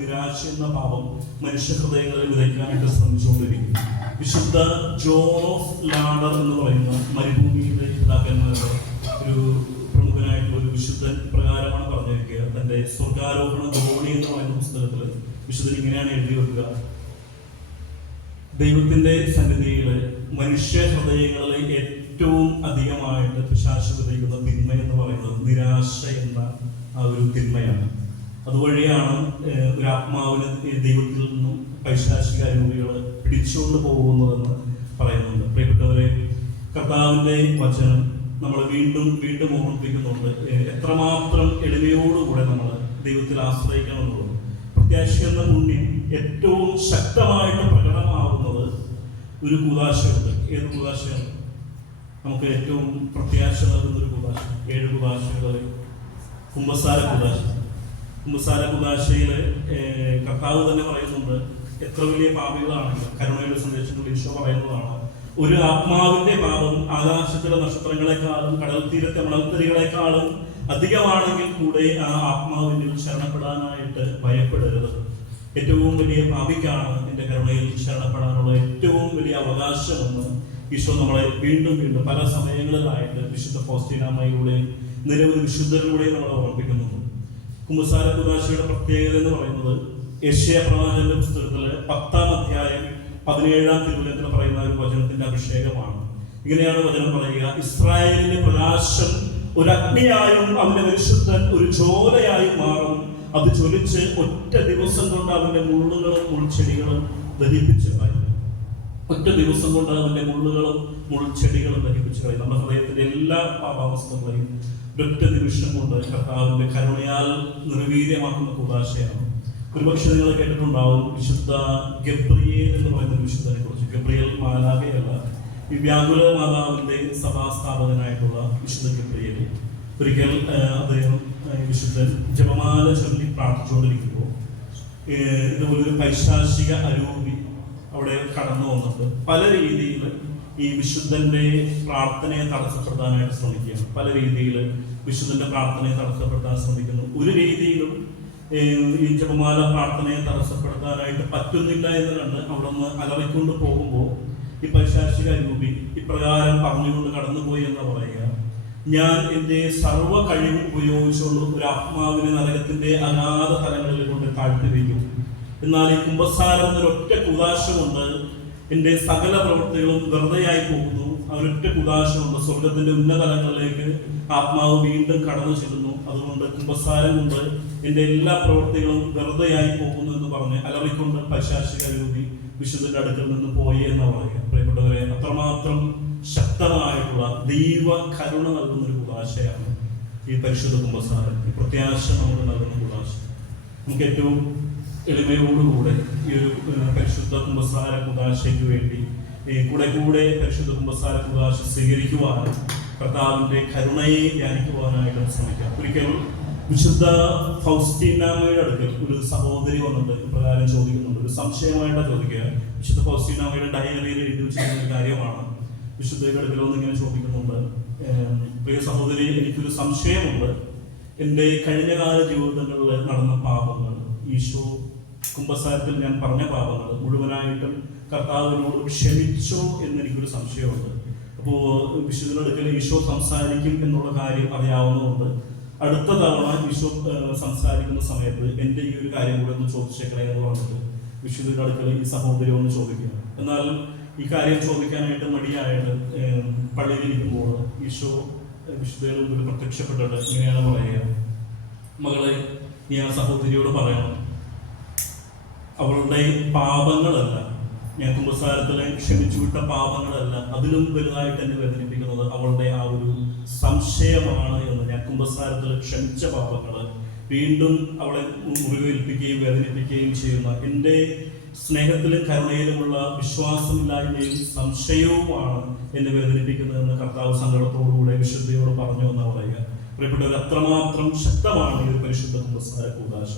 നിരാശ എന്ന പാപം മനുഷ്യ ഹൃദയങ്ങളിൽ വിതയ്ക്കാനായിട്ട് ശ്രമിച്ചുകൊണ്ടിരിക്കും. വിശുദ്ധ ജോൺ ഓഫ് ലാഡർ എന്ന് പറയുന്ന മരുഭൂമിയിലെ പിതാക്കന്മാരുടെ ഒരു പ്രമുഖനായിട്ടുള്ള ഒരു വിശുദ്ധൻ പ്രകാരമാണ് പറഞ്ഞിരിക്കുക. തന്റെ സ്വർഗാരോഹണ ധോണി എന്ന് പറയുന്ന പുസ്തകത്തിൽ വിശുദ്ധൻ ഇങ്ങനെയാണ് എഴുതി വെക്കുക: ദൈവത്തിന്റെ സന്നിധിയിൽ മനുഷ്യ ഹൃദയങ്ങളിൽ ഏറ്റവും അധികമായിട്ട് പിശാച് വിതയ്ക്കുന്ന തിന്മ എന്ന് പറയുന്നത് നിരാശ എന്ന ആ ഒരു തിന്മയാണ്. അതുവഴിയാണ് ഒരു ആത്മാവിന് ദൈവത്തിൽ നിന്നും പൈശാചിക രൂപികൾ പിടിച്ചുകൊണ്ട് പോകുന്നതെന്ന് പറയുന്നുണ്ട്. പ്രിയപ്പെട്ടവരെ, കർത്താവിന്റെ വചനം നമ്മൾ വീണ്ടും വീണ്ടും ഓർമ്മിപ്പിക്കുന്നുണ്ട് എത്രമാത്രം എളിമയോടുകൂടെ നമ്മൾ ദൈവത്തിൽ ആശ്രയിക്കണം എന്നുള്ളത്. പ്രത്യാശ എന്ന പുണ്യം ഏറ്റവും ശക്തമായിട്ട് പ്രകടമാവുന്നത് ഒരു കൂദാശയുണ്ട്. ഏത് കൂദാശയാണ് നമുക്ക് ഏറ്റവും പ്രത്യാശ നൽകുന്ന ഒരു കൂദാശ? 7 കൂദാശകളിൽ കുമ്പസാര കൂദാശ. കുമ്പസാര കൂദാശയിൽ കർത്താവ് തന്നെ പറയുന്നുണ്ട്, എത്ര വലിയ പാപികളാണെങ്കിലും കരുണയുടെ സന്ദേശത്തിൽ ഈശോ പറയുന്നതാണ്, ഒരു ആത്മാവിന്റെ പാപം ആകാശത്തിലെ നക്ഷത്രങ്ങളെക്കാളും കടൽ തീരത്തെ മണൽത്തരികളെക്കാളും അധികമാണെങ്കിൽ കൂടെ ആ ആത്മാവിൽ ശരണപ്പെടാനായിട്ട് ഭയപ്പെടരുത്. ഏറ്റവും വലിയ പാപിക്കാണ് എന്റെ കരുണയിൽ ശരണപ്പെടാനുള്ള ഏറ്റവും വലിയ അവകാശമെന്ന് ഈശോ നമ്മളെ വീണ്ടും വീണ്ടും പല സമയങ്ങളിലായിട്ട് വിശുദ്ധ ഫൗസ്റ്റീനാമ്മയിലൂടെ നിരവധി വിശുദ്ധരിലൂടെ നമ്മളെ ഓർമ്മിപ്പിക്കുന്നു. കുമ്പസാര കൂദാശയുടെ പ്രത്യേകത എന്ന് പറയുന്നത് യെശയ്യാ പ്രവാചകന്റെ പുസ്തകത്തിലെ 10-ാം അധ്യായം 17-ാം തിരുവചനത്തിൽ പറയുന്ന ഒരു വചനത്തിന്റെ അഭിഷേകമാണ്. ഇങ്ങനെയാണ് വചനം പറയുക: ഇസ്രായേലിന്റെ പ്രകാശം ഒരു അഗ്നിയായും അവന്റെ പരിശുദ്ധൻ ഒരു ജ്വാലയായും മാറും. അത് ജ്വലിച്ച് ഒറ്റ ദിവസം കൊണ്ട് അവന്റെ മുള്ളുകളും മുൾച്ചെടികളും ദഹിപ്പിച്ചു കളയും. ഒറ്റ ദിവസം കൊണ്ട് അവന്റെ മുള്ളുകളും മുൾച്ചെടികളും ദഹിപ്പിച്ചു കളയും. നമ്മുടെ ഹൃദയത്തിന്റെ എല്ലാ പാപാവസ്ഥകളെയും ഒറ്റ നിമിഷം കൊണ്ട് കർത്താവിന്റെ കരുണയാൽ നിർവീര്യമാക്കുന്ന കൂദാശയാണ്. ഒരുപക്ഷെ നിങ്ങൾ കേട്ടിട്ടുണ്ടാവും വിശുദ്ധ ഗബ്രിയേൽ എന്ന് പറയുന്ന ഒരു വിശുദ്ധനെ കുറിച്ച്. ഗബ്രിയേൽ മാലാഖയല്ല, ഈ വ്യാകുല മാതാവിന്റെ സഭാസ്ഥാപകനായിട്ടുള്ള വിശുദ്ധ ഗബ്രിയേൽ. ഒരിക്കൽ അദ്ദേഹം വിശുദ്ധൻ ജപമാല ചൊല്ലി പ്രാർത്ഥിച്ചുകൊണ്ടിരിക്കുമ്പോൾ ഇതുപോലൊരു പൈശാചിക അരൂപി അവിടെ കടന്നു വന്നിട്ട് പല രീതിയിൽ ഈ വിശുദ്ധന്റെ പ്രാർത്ഥനയെ തടസ്സപ്പെടുത്താനായിട്ട് ശ്രമിക്കുകയാണ്. പല രീതിയിൽ വിശുദ്ധന്റെ പ്രാർത്ഥനയെ തടസ്സപ്പെടുത്താൻ ശ്രമിക്കുന്നു. ഒരു രീതിയിലും ഈ ജപമാല പ്രാർത്ഥനയെ തടസ്സപ്പെടുത്താനായിട്ട് പറ്റുന്നില്ല എന്ന് കണ്ട് അവിടെ നിന്ന് അലറിക്കൊണ്ട് പോകുമ്പോൾ ഈ പൈശാചിക രൂപി ഇപ്രകാരം പറഞ്ഞുകൊണ്ട് കടന്നുപോയി എന്ന് പറയുക: ഞാൻ എൻ്റെ സർവ്വ കഴിവും ഉപയോഗിച്ചുകൊണ്ട് ഒരു ആത്മാവിനെ നരകത്തിന്റെ അനാഥ തലങ്ങളിൽ കൊണ്ട് താഴ്ത്തി വയ്ക്കും. എന്നാൽ ഈ കുമ്പസാരം എന്നൊരൊറ്റ കൂദാശ കൊണ്ട് എൻ്റെ സകല പ്രവൃത്തികളും വെറുതെയായി പോകുന്നു. അവരൊറ്റ കൂദാശ കൊണ്ട് സ്വർഗത്തിന്റെ ഉന്നതലങ്ങളിലേക്ക് ആത്മാവ് വീണ്ടും കടന്നു ചെല്ലുന്നു. അതുകൊണ്ട് കുമ്പസാരം കൊണ്ട് എൻ്റെ എല്ലാ പ്രവൃത്തികളും വെറുതെയായി പോകുന്നു എന്ന് പറഞ്ഞ് അലറിക്കൊണ്ട് പൈശാചിക രൂപി വിശുദ്ധന്റെ അടുക്കൽ നിന്ന് പോയി എന്ന് പറയുക. പ്രിയപ്പെട്ടവരെ, അത്രമാത്രം ശക്തമായിട്ടുള്ള ദൈവ കരുണ നൽകുന്ന ഒരു കൂദാശയാണ് ഈ പരിശുദ്ധ കുമ്പസാരം. ഈ പ്രത്യാശ നമുക്ക് നൽകുന്ന കൂദാശ. നമുക്ക് ഏറ്റവും എളിമയോടുകൂടെ ഈ ഒരു പരിശുദ്ധ കുമ്പസാര കൂദാശയ്ക്ക് വേണ്ടി കൂടെ പരിശുദ്ധ കുമ്പസാര കൂദാശ സ്വീകരിക്കുവാനും കർത്താവിന്റെ കരുണയെ ധ്യാനിക്കുവാനായിട്ട് ശ്രമിക്കാം. ഒരിക്കൽ വിശുദ്ധ ഫൗസ്റ്റീനാമ്മയുടെ അടുക്കൽ ഒരു സഹോദരി വന്നിട്ട് ഇപ്രകാരം ചോദിക്കുന്നുണ്ട്. ഒരു സംശയമായിട്ടാണ് ചോദിക്കുക. വിശുദ്ധ ഫൗസ്റ്റീനാമ്മയുടെ ഡയറിയിൽ എഴുതി വെച്ചിരുന്ന ഒരു കാര്യമാണ്. വിശുദ്ധയുടെ അടുക്കൽ ഇങ്ങനെ ചോദിക്കുന്നുണ്ട്: പ്രിയ സഹോദരി, എനിക്കൊരു സംശയമുണ്ട്. എൻ്റെ കഴിഞ്ഞകാല ജീവിതങ്ങളിൽ നടന്ന പാപങ്ങൾ, ഈശോ കുമ്പസാരത്തിൽ ഞാൻ പറഞ്ഞ പാപങ്ങൾ മുഴുവനായിട്ടും കർത്താവിനോട് ക്ഷമിച്ചോ എന്നെനിക്കൊരു സംശയമുണ്ട്. അപ്പോൾ വിശുദ്ധയുടെ അടുക്കൽ ഈശോ സംസാരിക്കും എന്നുള്ള കാര്യം അറിയാവുന്നതുകൊണ്ട് അടുത്ത തവണ ഈശോ സംസാരിക്കുന്ന സമയത്ത് എൻ്റെ ഈ ഒരു കാര്യം കൂടെ ഒന്ന് ചോദിച്ചേക്കണേ എന്ന് പറഞ്ഞിട്ട് വിശുദ്ധയുടെ അടുക്കൽ ഈ സഹോദരി ഒന്ന് ചോദിക്കുക. എന്നാൽ ഈ കാര്യം ചോദിക്കാനായിട്ട് മടിയായിട്ട് പള്ളിയിലിരിക്കുമ്പോൾ ഈശോ വിശുദ്ധയുടെ മുമ്പിൽ പ്രത്യക്ഷപ്പെട്ടിട്ട് ഇങ്ങനെയാണ് പറയുക: മകളെ, നീ ആ സഹോദരിയോട് പറയണം, അവളുടെ പാപങ്ങളല്ല, ഞാൻ കുമ്പസാരത്തിലെ ക്ഷമിച്ചു വിട്ട പാപങ്ങളല്ല, അതിലും വലുതായിട്ട് എന്നെ വേദനിപ്പിക്കുന്നത് അവളുടെ ആ ഒരു സംശയമാണ് എന്ന്. ഞാൻ കുമ്പസാരത്തിൽ ക്ഷമിച്ച പാപങ്ങൾ വീണ്ടും അവളെ മുറിവേൽപ്പിക്കുകയും വേദനിപ്പിക്കുകയും ചെയ്യുന്ന എൻ്റെ സ്നേഹത്തിലും കരുണയിലുമുള്ള വിശ്വാസമില്ലായ്മയും സംശയവുമാണ് എന്നെ വേദനിപ്പിക്കുന്നതെന്ന് കർത്താവ് സങ്കടത്തോടുകൂടെ വിശുദ്ധിയോട് പറഞ്ഞു എന്നാണ് പറയുക. പ്രിയപ്പെട്ടവർ, അത്രമാത്രം ശക്തമാണ് ഈ ഒരു പരിശുദ്ധ കുമ്പസാര കൂദാശ.